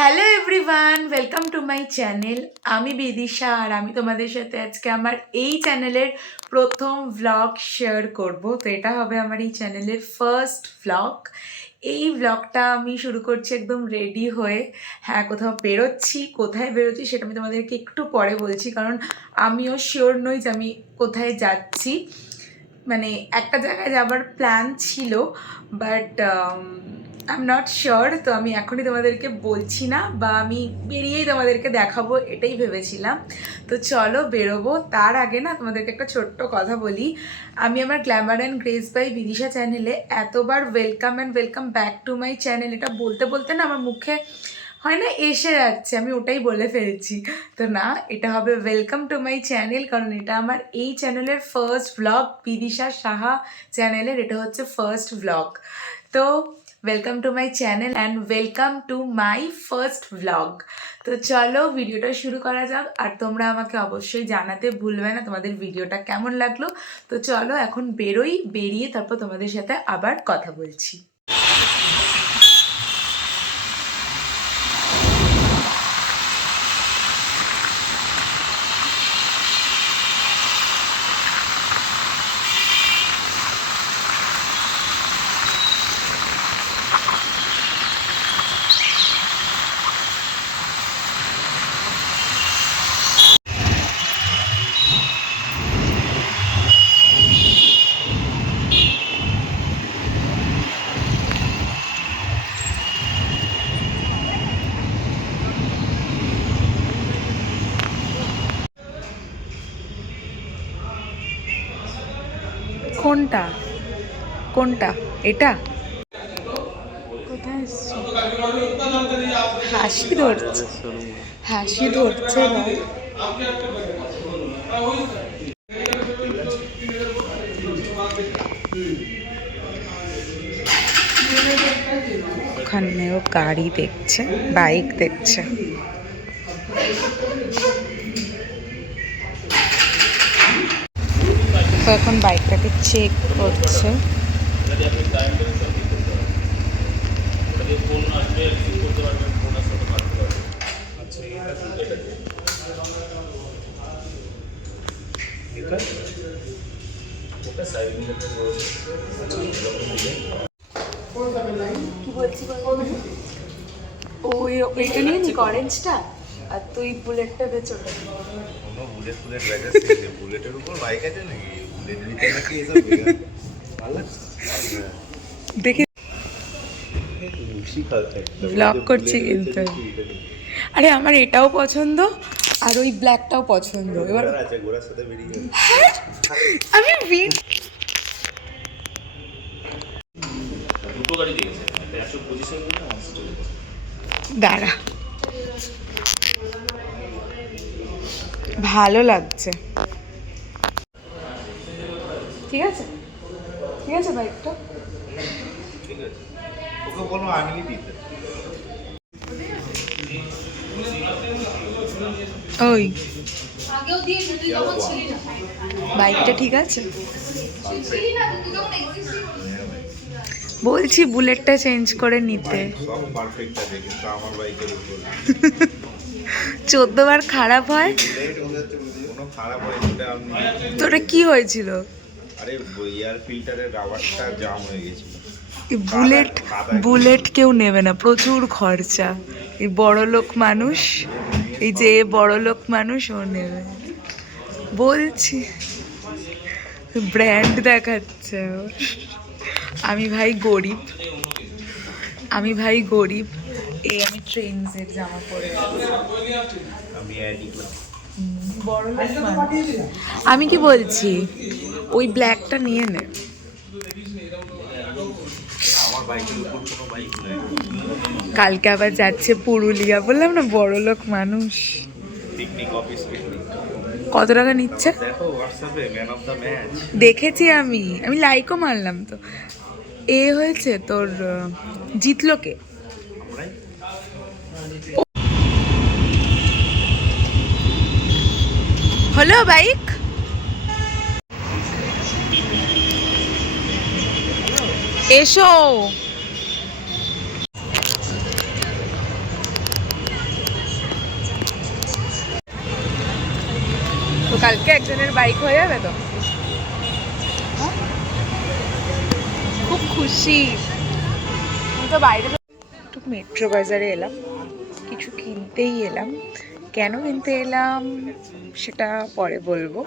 Hello everyone, welcome to my channel. আমি বিদিশা আর আমি তোমাদের সাথে আজকে আমার এই চ্যানেলের প্রথম ভ্লগ শেয়ার করব। তো এটা হবে আমার এই চ্যানেলের ফার্স্ট ভ্লগ। এই ভ্লগটা আমি শুরু করছি একদম রেডি হয়ে। হ্যাঁ, কোথাও বেরোচ্ছি, কোথায় বেরোচ্ছি সেটা আমি তোমাদেরকে একটু পরে বলছি, কারণ আমিও শিওর নই যে আমি কোথায় যাচ্ছি। মানে একটা জায়গায় যাবার প্ল্যান ছিল, but I am not sure. তো আমি এখনই তোমাদেরকে বলছি না, বা আমি বেরিয়েই তোমাদেরকে দেখাবো এটাই ভেবেছিলাম। তো চলো বেরোবো। তার আগে না তোমাদেরকে একটা ছোট্ট কথা বলি। আমি আমার glamour and grace by Bidisha চ্যানেলে এতবার welcome and welcome back to my channel এটা বলতে বলতে না আমার মুখে হয় না এসে যাচ্ছে, আমি ওটাই বলে ফেলছি। তো না, এটা হবে ওয়েলকাম টু মাই চ্যানেল, কারণ এটা আমার এই চ্যানেলের ফার্স্ট ভ্লগ। বিদিশা সাহা চ্যানেলের এটা হচ্ছে ফার্স্ট ভ্লগ। তো welcome to my channel and welcome to my first vlog. তো চলো ভিডিওটা শুরু করা যাক। আর তোমরা আমাকে অবশ্যই জানাতে ভুলবে না তোমাদের ভিডিওটা কেমন লাগলো। তো চলো এখন বেরোই, বেরিয়ে তারপর তোমাদের সাথে আবার কথা বলছি। কোনটা কোনটা এটা? কোথায় এসছো? হাসি ধরছে, হাসি ধরছে না। ওখানেও গাড়ি দেখছে, বাইক দেখছে। তো এখন বাইকটাকে চেক করছে। কি বলছি ওই ওইটা নিয়ে নি অরেঞ্জটা, আর তুই বুলেটটা বেচ। ওটা কোনো বুলেট ফুলেট ব্যাগ আছে? বুলেটের উপর বাইক আছে নাকি? বুলেট নিতে নাকি এসব ভালো দেখে ব্লগ করছি কিন্তু। আরে আমার এটাও পছন্দ আর ওই ব্ল্যাকটাও পছন্দ। এবার আছে ঘোড়ার সাথে বেরিয়ে গেল। আমি দুটো গাড়ি দিয়েছে, একটা 125 এর জন্য আমার চলে গেছে। দাঁড়া, ভালো লাগছে। ঠিক আছে, ঠিক আছে বাইকটা। ঠিক আছে, ওকে বলো আনিয়ে দিতে। ওই বাইকটা ঠিক আছে বলছি, বুলেটটা চেঞ্জ করে নিতে। সব পারফেক্ট আছে, কিন্তু আমার বাইকের উপর 14 বার খারাপ হয়। কোনো খারাপ হয় সেটা আমি। তোটা কি হয়েছিল? আরে এয়ার ফিল্টারের রাবারটা জাম হয়ে গেছিল। বুলেট বুলেট কেউ নেবে না, প্রচুর খরচা। এই বড় লোক মানুষ, এই যে বড় লোক মানুষ ও নেবে বলছি। ব্র্যান্ড দেখাচ্ছে ওর। আমি ভাই গরিব, আমি ভাই গরিব। এই আমি ট্রেন্ডসের জামা পরে আমি বড় লোক মানুষ। আমি কি বলছি, ওই ব্ল্যাকটা নিয়ে নে। আমার বাইকের উপর কোনো বাইক নেই। কালকে আবার যাচ্ছে পুরুলিয়া, বললাম না বড় লোক মানুষ। Picnic, office picnic. কত টাকা নিচ্ছে দেখো হোয়াটসঅ্যাপে, ম্যান অফ দ্য ম্যাচ দেখেছি আমি, আমি লাইকও মারলাম। তো এ হয়েছে তোর, জিতলো কে? আমরাই। হলো বাইক। এসো কালকে একজনের বাইক হয়ে যাবে তো, খুব খুশি। তো বাইরে একটু মেট্রো বাজারে এলাম, কিছু কিনতেই এলাম। কেন কিনতে এলাম সেটা পরে বলবো।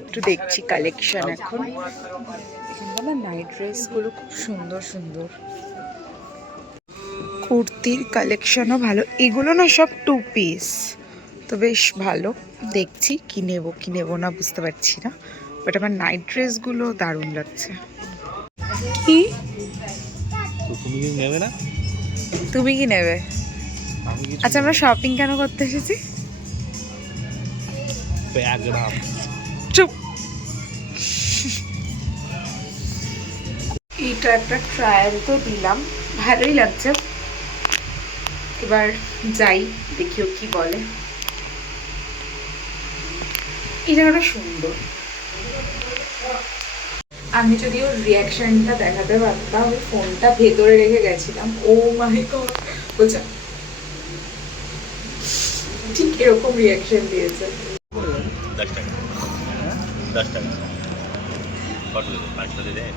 একটু দেখছি কালেকশন এখন। এখানকার না নাইট ড্রেসগুলো খুব সুন্দর সুন্দর, কুর্তির কালেকশনও ভালো। এগুলো না সব 2 পিস, তো বেশ ভালো। দেখছি কি নেবো না বুঝতে পারছি না, বাট আমার নাইট ড্রেসগুলো দারুণ লাগছে। কি তুমি কি নেবে না? তুমি কি নেবে? আচ্ছা, আমরা শপিং কেন করতে এসেছি? চুপ। এইটা একটা ট্রায়াল তো দিলাম, ভালোই লাগছে। এবার যাই, দেখিও কি বলে। এই জায়গাটা সুন্দর। আমি যদি ওর রিয়াকশনটা দেখাতে পারতাম, ওই ফোনটা ভেতরে রেখে গেছিলাম। ও মাই গড বলছে, ঠিক এরকম রিয়াকশন দিয়েছে। 10 টাকা 10 টাকা কত দেবে? 5 টাকা দেবে?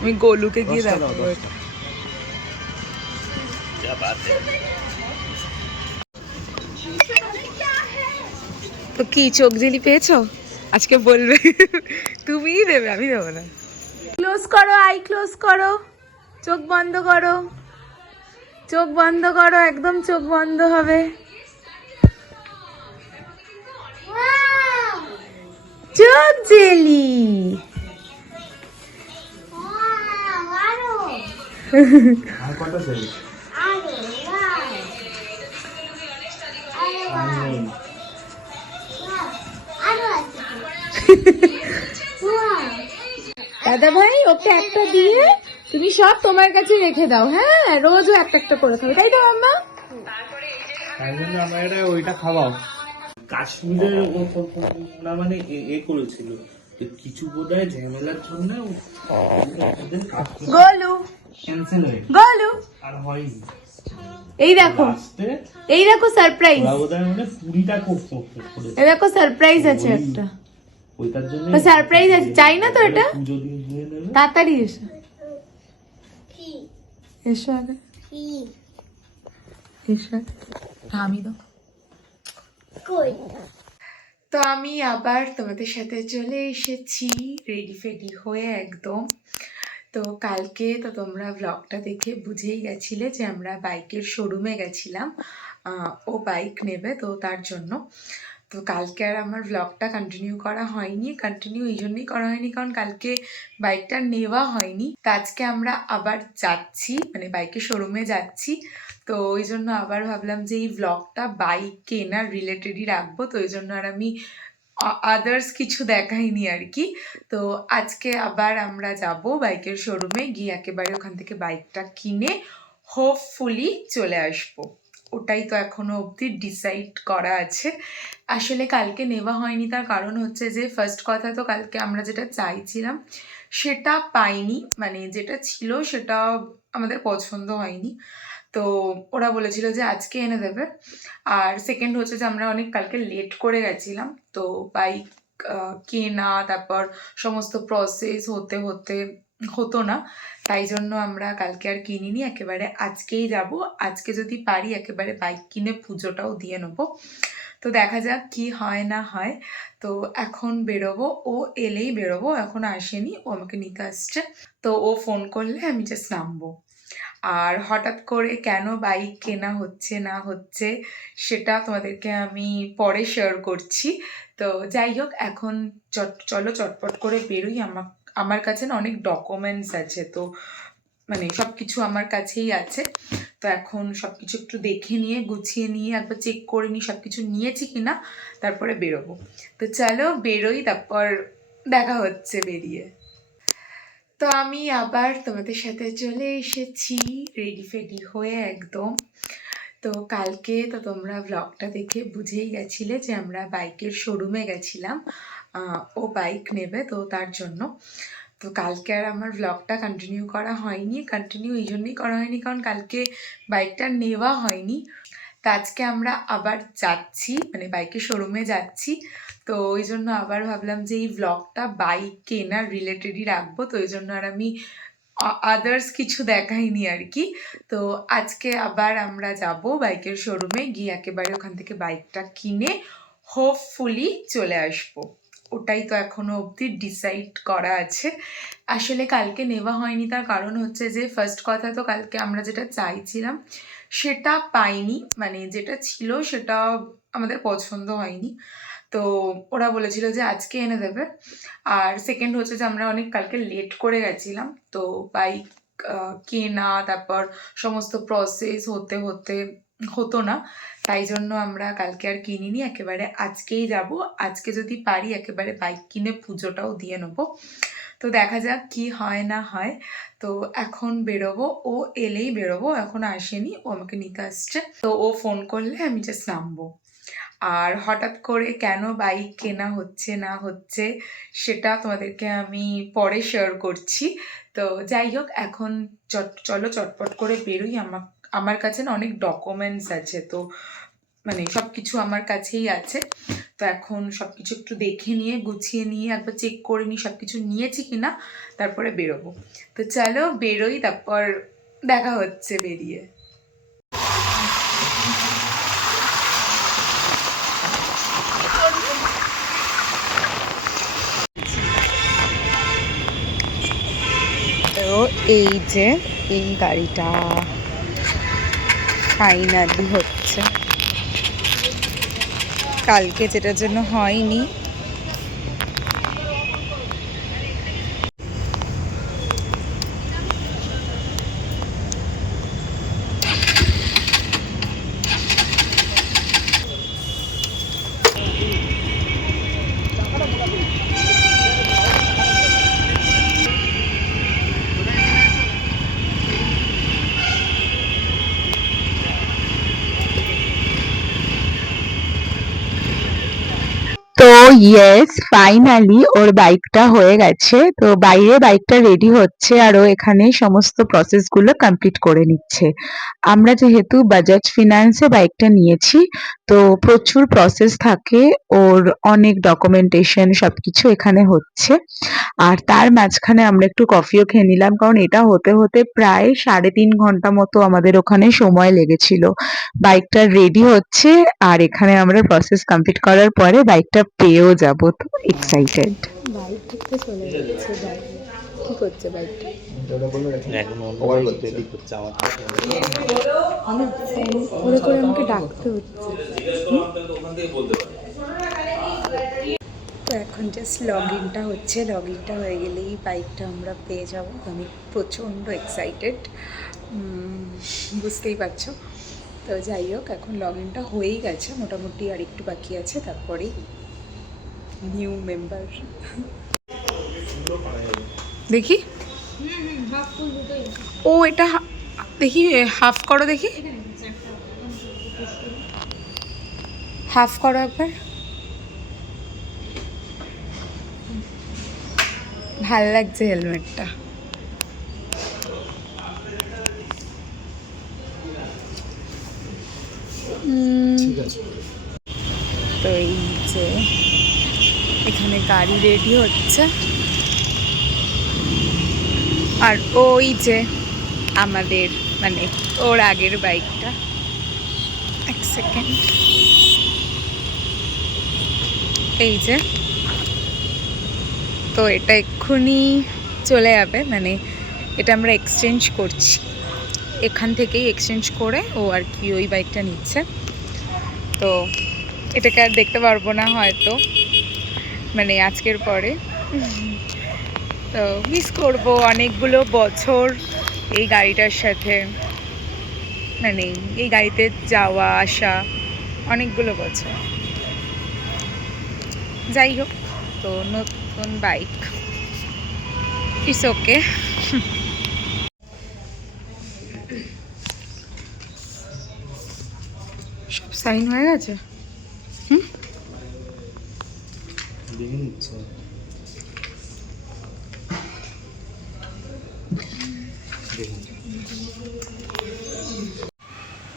আমি গোলুকে গিয়ে দেখাবো এটা। যা বাত তো কি চোখ জেলি পেয়েছো? আজকে বলবে তুমিই দেবে, আমি দেবো না। ক্লোজ করো, আই ক্লোজ করো, চোখ বন্ধ করো, চোখ বন্ধ করো, একদম চোখ বন্ধ হবে। চোখ জেলি। আর কত চাই? দাদা ভাই, ওকে একটা দিয়ে তুমি সব তোমার কাছে রেখে দাও। হ্যাঁ, রোজও একটা একটা করে খাবে, তাই তো আম্মা? তাই জন্য আমরা এটা ওইটা খাওয়াও। কাশ্মীরের ওরা মানে এ করেছিল কিছু বোধহয় ঝামেলার জন্য গোলু, ক্যান্সেল হয়ে গোলু, আর হয়নি। এই দেখো, এই দেখো সারপ্রাইজ। ওরা বোধহয় মানে 20টা করেছে। এই দেখো সারপ্রাইজ আছে একটা, ওইটার জন্য সারপ্রাইজ আছে। চাই না তো এটা, পুজো দিয়ে নেবে। তাড়াতাড়ি এসো, এসো আগে, এসো আমি তো। তো আমি আবার তোমাদের সাথে চলে এসেছি রেডি ফেডি হয়ে একদম। তো কালকে তো তোমরা ব্লগটা দেখে বুঝেই গেছিলে যে আমরা বাইকের শোরুমে গেছিলাম, ও বাইক নেবে তো তার জন্য। তো কালকে আর আমার ব্লগটা কন্টিনিউ করা হয়নি। কন্টিনিউ এই জন্যই করা হয়নি কারণ কালকে বাইকটা নেওয়া হয়নি। তো আজকে আমরা আবার যাচ্ছি, মানে বাইকের শোরুমে যাচ্ছি। তো ওই জন্য আবার ভাবলাম যে এই ব্লগটা বাইক কেনার রিলেটেডই রাখবো। তো ওই জন্য আর আমি আদার্স কিছু দেখাইনি আর কি। তো আজকে আবার আমরা যাব বাইকের শোরুমে, গিয়ে একেবারে ওখান থেকে বাইকটা কিনে হোপফুলি চলে আসবো। ওটাই তো এখনো অবধি ডিসাইড করা আছে। আসলে কালকে নেওয়া হয়নি, তার কারণ হচ্ছে যে ফার্স্ট কথা তো কালকে আমরা যেটা চাইছিলাম সেটা পাইনি, মানে যেটা ছিল সেটা আমাদের পছন্দ হয়নি। তো ওরা বলেছিল যে আজকে এনে দেবে। আর সেকেন্ড হচ্ছে যে আমরা অনেক কালকে লেট করে গেছিলাম, তো বাইক কেনা তারপর সমস্ত প্রসেস হতে হতে হতো না, তাই জন্য আমরা কালকে আর কিনিনি। একেবারে আজকেই যাব, আজকে যদি পারি একেবারে বাইক কিনে পুজোটাও দিয়ে নেবো। তো দেখা যাক কি হয় না হয়। তো এখন বেরোবো, ও এলেই বেরোবো, এখন আসেনি, ও আমাকে নিতে আসছে। তো ও ফোন করলে আমি জাস্ট নামবো। আর হঠাৎ করে কেন বাইক কেনা হচ্ছে না হচ্ছে সেটা তোমাদেরকে আমি পরে শেয়ার করছি। তো যাই হোক, এখন চলো চটপট করে বেরোই। আমার কাছে না অনেক ডকুমেন্টস আছে, তো মানে সব কিছু আমার কাছেই আছে। তো এখন সব কিছু একটু দেখে নিয়ে গুছিয়ে নিয়ে একবার চেক করে নিই সব কিছু নিয়েছি কিনা, তারপরে বেরোবো। তো চলো বেরোই, তারপর দেখা হচ্ছে বেরিয়ে। তো আমি আবার তোমাদের সাথে চলে এসেছি রেডি ফেডি হয়ে একদম। তো কালকে তো তোমরা ব্লগটা দেখে বুঝেই গেছিলে যে আমরা বাইকের শোরুমে গেছিলাম, ও বাইক নেবে তো তার জন্য। তো কালকে আর আমার ব্লগটা কন্টিনিউ করা হয়নি। কন্টিনিউ এই জন্যই করা হয়নি কারণ কালকে বাইকটা নেওয়া হয়নি। তো আজকে আমরা আবার যাচ্ছি, মানে বাইকের শোরুমে যাচ্ছি। তো ওই জন্য আবার ভাবলাম যে এই ব্লগটা বাইক কেনার রিলেটেডই রাখবো, তো ওই জন্য আর আমি আদার্স কিছু দেখাইনি আর কি। তো আজকে আবার আমরা যাব বাইকের শোরুমে, গিয়ে একেবারে ওখান থেকে বাইকটা কিনে হোপফুলি চলে আসবো। ওটাই তো এখনো অবধি ডিসাইড করা আছে। আসলে কালকে নেওয়া হয়নি, তার কারণ হচ্ছে যে ফার্স্ট কথা তো কালকে আমরা যেটা চাইছিলাম সেটা পাইনি, মানে যেটা ছিল সেটা আমাদের পছন্দ হয়নি। তো ওরা বলেছিল যে আজকে এনে দেবে। আর সেকেন্ড হচ্ছে যে আমরা অনেক কালকে লেট করে গেছিলাম, তো বাইক কেনা তারপর সমস্ত প্রসেস হতে হতে হতো না, তাই জন্য আমরা কালকে আর কিনিনি, একেবারে আজকেই যাব। আজকে যদি পারি একেবারে বাইক কিনে পুজোটাও দিয়ে নেবো। তো দেখা যাক কি হয় না হয়। তো এখন বেরোবো, ও এলেই বেরোবো, এখন আসেনি, ও আমাকে নিতে আসছে। তো ও ফোন করলে আমি জাস্ট নামবো। আর হঠাৎ করে কেন বাইক কেনা হচ্ছে না হচ্ছে সেটা তোমাদেরকে আমি পরে শেয়ার করছি। তো যাই হোক, এখন চলো চটপট করে বেরোই। আমার কাছে না অনেক ডকুমেন্টস আছে, তো মানে সব কিছু আমার কাছেই আছে। তো এখন সব কিছু একটু দেখে নিয়ে গুছিয়ে নিয়ে একবার চেক করে নিই সব কিছু নিয়েছি কিনা, তারপরে বেরোবো। তো চলো বেরোই, তারপর দেখা হচ্ছে বেরিয়ে। তো এই যে এই গাড়িটা ফাইনালি হচ্ছে, কালকে যেটার জন্য হয়নি। তো ইয়েস, ফাইনালি ওর বাইকটা হয়ে গেছে। তো বাইরে বাইকটা রেডি হচ্ছে আর ও এখানে সমস্ত প্রসেসগুলো কমপ্লিট করে নিচ্ছে। আমরা যেহেতু বাজাজ ফিনান্সে বাইকটা নিয়েছি, তো প্রচুর প্রসেস থাকে, ওর অনেক ডকুমেন্টেশন সবকিছু এখানে হচ্ছে। আর তার মাঝখানে আমরা একটু কফিও খেয়ে নিলাম, কারণ এটা হতে হতে প্রায় 3.5 ঘন্টা মতো আমাদের ওখানে সময় লেগেছিল। বাইকটা রেডি হচ্ছে আর এখানে আমরা প্রসেস কমপ্লিট করার পরে বাইকটা পেয়েও যাব। তো এক্সাইটেড। বাইক দেখতে চলে যাচ্ছে, বাইক কি করছে বাইকটা অনেক ফোন করে করে আমাকে ডাকতে হচ্ছে। তো এখন জাস্ট লগ ইনটা হচ্ছে, লগ ইনটা হয়ে গেলেই বাইকটা আমরা পেয়ে যাব। আমি প্রচণ্ড এক্সাইটেড, বুঝতেই পারছো। তো যাই হোক, এখন লগ ইনটা হয়েই গেছে মোটামুটি, আর একটু বাকি আছে, তারপরেই নিউ মেম্বার। দেখি ও এটা দেখি হাফ করো, দেখি হাফ করো একবার। ভাল লাগছে হেলমেটটা। তো এই যে এখানে গাড়ি রেডি হচ্ছে, আর ওই যে আমাদের মানে ওর আগের বাইকটা। এক সেকেন্ড, এই যে, তো এটা এক্ষুনি চলে যাবে, মানে এটা আমরা এক্সচেঞ্জ করছি, এখান থেকেই এক্সচেঞ্জ করে ও আর কি ওই বাইকটা নিচ্ছে। তো এটাকে আর দেখতে পারবো না হয়তো, মানে আজকের পরে। তো মিস করবো অনেকগুলো বছর এই গাড়িটার সাথে, মানে এই গাড়িতে যাওয়া আসা অনেকগুলো বছর। যাই হোক, তো নতুন বাইক, ইটস ওকে। সব সাইন হয়ে গেছে।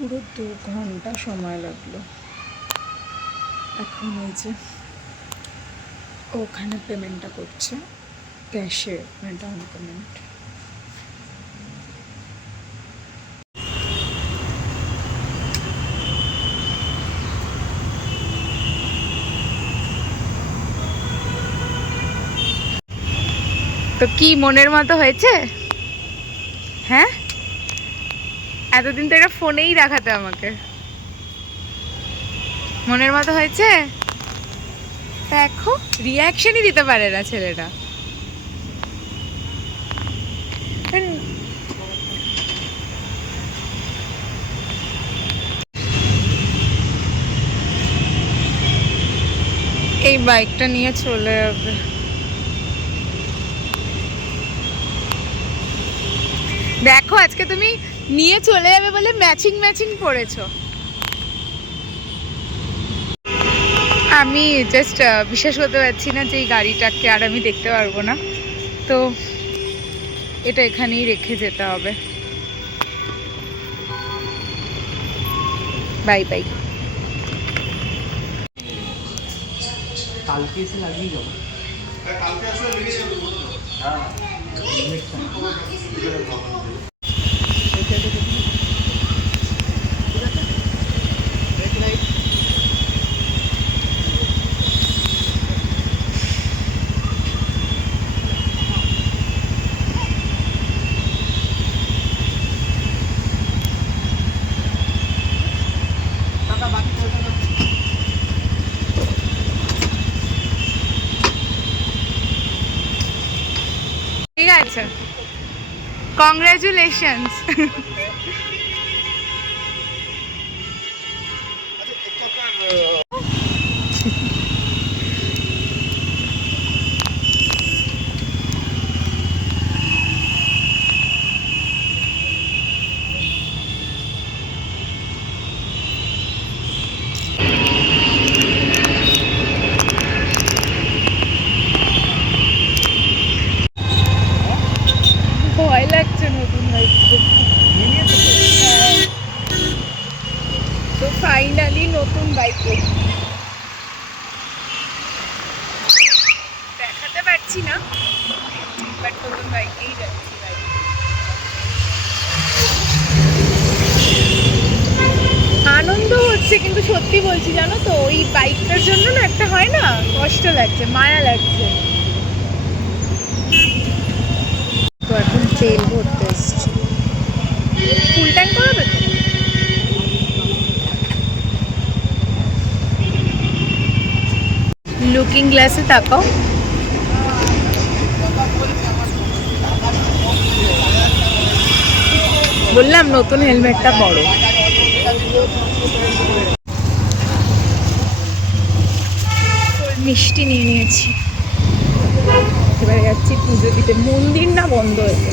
পুরো 2 ঘন্টা সময় লাগলো। এখন এই যে ওখানে পেমেন্টটা করছে ক্যাশে, ডাউন পেমেন্ট। তো কি মনের মতো হয়েছে? হ্যাঁ, এতদিন তো এটা ফোনেই দেখাতে আমাকে। মনের মতো হয়েছে? দেখো, রিয়াকশনই দিতে পারে না ছেলেটা। এই বাইকটা নিয়ে চলে যাবে। দেখো, আজকে তুমি নিয়ে চলে যাবে বলে ম্যাচিং ম্যাচিং পরেছো। আমি জাস্ট বিশ্বাস করতে পারছি না যে এই গাড়িটাকে আর আমি দেখতে পারবো না, তো এটা এখানেই রেখে যেতে হবে। Bye bye. কালকে এসে লাগিয়ে যাবো। কালকে আসলে লেগে যাবে। হ্যাঁ, ঠিক আছে, কংগ্রাচুলেশনস। ভয় লাগছে নতুন বাইকটা। তো ফাইনালি নতুন বাইকে দেখাতে পারছি না, বাট নতুন বাইকেই যাচ্ছি। আনন্দ হচ্ছে, কিন্তু সত্যি বলছি জানো তো, ওই বাইকটার জন্য না একটা হয় না, কষ্ট লাগছে, মায়া লাগছে। তো এখন তেল ভরতে এসছি। ফুল ট্যাঙ্ক করাবে তো? লুকিং গ্লাসে তাকাও। বললাম নতুন হেলমেটটা বড়। মিষ্টি নিয়ে নিয়েছি, এবারে যাচ্ছি পুজো দিতে। মন্দির না বন্ধ হয়েছে।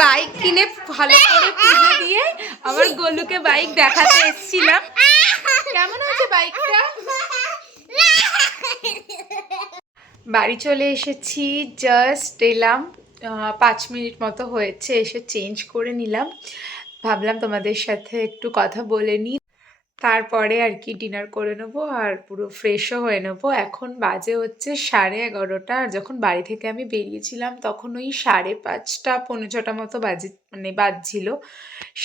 বাইক কিনে ভালো করে পুজো দিয়ে আবার গোলুকে বাইক দেখাতে এসেছিলাম। কেমন আছে বাইকটা? বাড়ি চলে এসেছি, জাস্ট এলাম, 5 মিনিট মতো হয়েছে, এসে চেঞ্জ করে নিলাম। ভাবলাম তোমাদের সাথে একটু কথা বলে নিই। তারপরে আর কি ডিনার করে নেবো আর পুরো ফ্রেশও হয়ে নেবো। এখন বাজে হচ্ছে 11:30, আর যখন বাড়ি থেকে আমি বেরিয়েছিলাম তখন ওই 5:30 পৌনে 6টা মতো বাজছিল।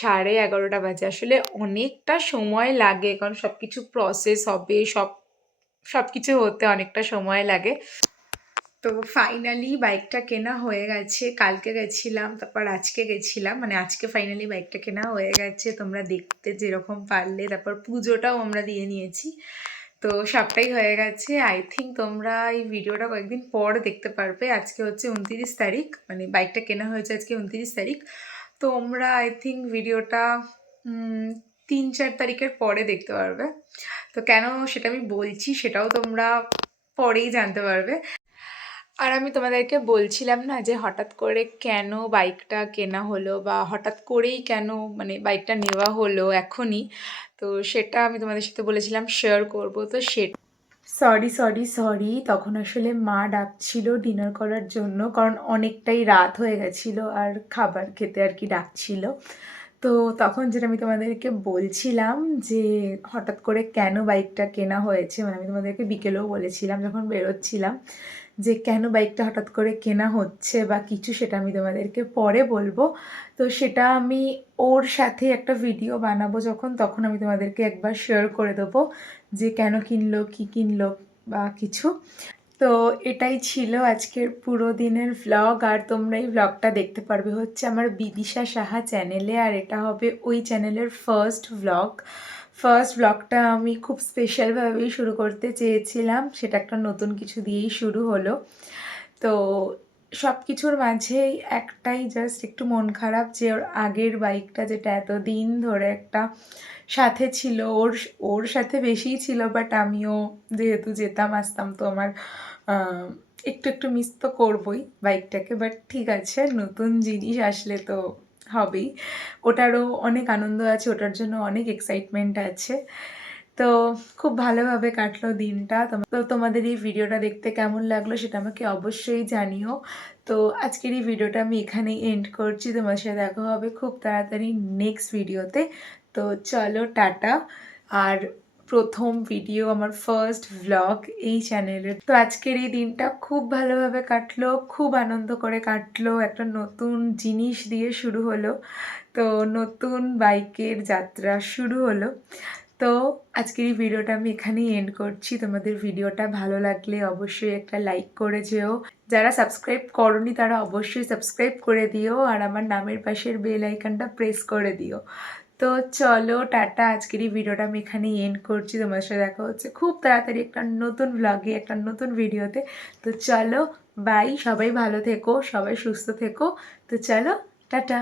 11:30 বাজে। আসলে অনেকটা সময় লাগে, কারণ সব কিছু প্রসেস হবে, সব কিছু হতে অনেকটা সময় লাগে। তো ফাইনালি বাইকটা কেনা হয়ে গেছে। কালকে গেছিলাম, তারপর আজকে গেছিলাম, মানে আজকে ফাইনালি বাইকটা কেনা হয়ে গেছে, তোমরা দেখতে যেরকম পারলে। তারপর পুজোটাও আমরা দিয়ে নিয়েছি, তো সবটাই হয়ে গেছে। আই থিঙ্ক তোমরা এই ভিডিওটা কয়েকদিন পর দেখতে পারবে। আজকে হচ্ছে 29 তারিখ, মানে বাইকটা কেনা হয়েছে আজকে 29 তারিখ। তোমরা আই থিঙ্ক ভিডিওটা 3-4 তারিখের পরে দেখতে পারবে। তো কেন সেটা আমি বলছি, সেটাও তোমরা পরেই জানতে পারবে। আর আমি তোমাদেরকে বলছিলাম না যে হঠাৎ করে কেন বাইকটা কেনা হলো, বা হঠাৎ করেই কেন মানে বাইকটা নেওয়া হলো এখনই, তো সেটা আমি তোমাদের সাথে বলেছিলাম শেয়ার করব। তো সরি, তখন আসলে মা ডাকছিল ডিনার করার জন্য, কারণ অনেকটাই রাত হয়ে গেছিলো আর খাবার খেতে আর কি ডাকছিল। তো তখন যেটা আমি তোমাদেরকে বলছিলাম যে হঠাৎ করে কেন বাইকটা কেনা হয়েছে, মানে আমি তোমাদেরকে বিকেলেও বলেছিলাম যখন বেরোচ্ছিলাম যে কেন বাইকটা হঠাৎ করে কেনা হচ্ছে বা কিছু, সেটা আমি তোমাদেরকে পরে বলবো। তো সেটা আমি ওর সাথে একটা ভিডিও বানাবো যখন, তখন আমি তোমাদেরকে একবার শেয়ার করে দেবো যে কেন কিনলো, কী কিনলো বা কিছু। তো এটাই ছিল আজকের পুরো দিনের ভ্লগ। আর তোমরা এই ভ্লগটা দেখতে পারবে হচ্ছে আমার বিদিশা সাহা চ্যানেলে, আর এটা হবে ওই চ্যানেলের ফার্স্ট ভ্লগটা আমি খুব স্পেশালভাবেই শুরু করতে চেয়েছিলাম, সেটা একটা নতুন কিছু দিয়েই শুরু হলো। তো সব কিছুর মাঝেই একটাই জাস্ট একটু মন খারাপ যে ওর আগের বাইকটা, যেটা এতদিন ধরে একটা সাথে ছিল, ওর সাথে বেশিই ছিল, বাট আমিও যেহেতু যেতাম আসতাম, তো আমার একটু একটু মিস তো করবই বাইকটাকে। বাট ঠিক আছে, নতুন জিনিস আসলে তো হবেই, ওটারও অনেক আনন্দ আছে, ওটার জন্য অনেক এক্সাইটমেন্ট আছে। তো খুব ভালোভাবে কাটলো দিনটা। তো তোমাদের এই ভিডিওটা দেখতে কেমন লাগলো সেটা আমাকে অবশ্যই জানিও। তো আজকের এই ভিডিওটা আমি এখানেই এন্ড করছি, তোমার সাথে দেখা হবে খুব তাড়াতাড়ি নেক্সট ভিডিওতে। তো চলো টাটা। আর প্রথম ভিডিও, আমার ফার্স্ট ভ্লগ এই চ্যানেলের, তো আজকের এই দিনটা খুব ভালোভাবে কাটলো, খুব আনন্দ করে কাটলো, একটা নতুন জিনিস দিয়ে শুরু হলো, তো নতুন বাইকের যাত্রা শুরু হলো। তো আজকের এই ভিডিওটা আমি এখানেই এন্ড করছি। তোমাদের ভিডিওটা ভালো লাগলে অবশ্যই একটা লাইক করে যেও, যারা সাবস্ক্রাইব করনি তারা অবশ্যই সাবস্ক্রাইব করে দিও, আর আমার নামের পাশের বেল আইকনটা প্রেস করে দিও। তো চলো টাটা, আজকের এই ভিডিওটা আমি এখানেই এন্ড করছি। তোমার সাথে দেখা হচ্ছে খুব তাড়াতাড়ি একটা নতুন ভ্লগে, একটা নতুন ভিডিওতে। তো চলো বাই, সবাই ভালো থেকো, সবাই সুস্থ থেকো। তো চলো টাটা।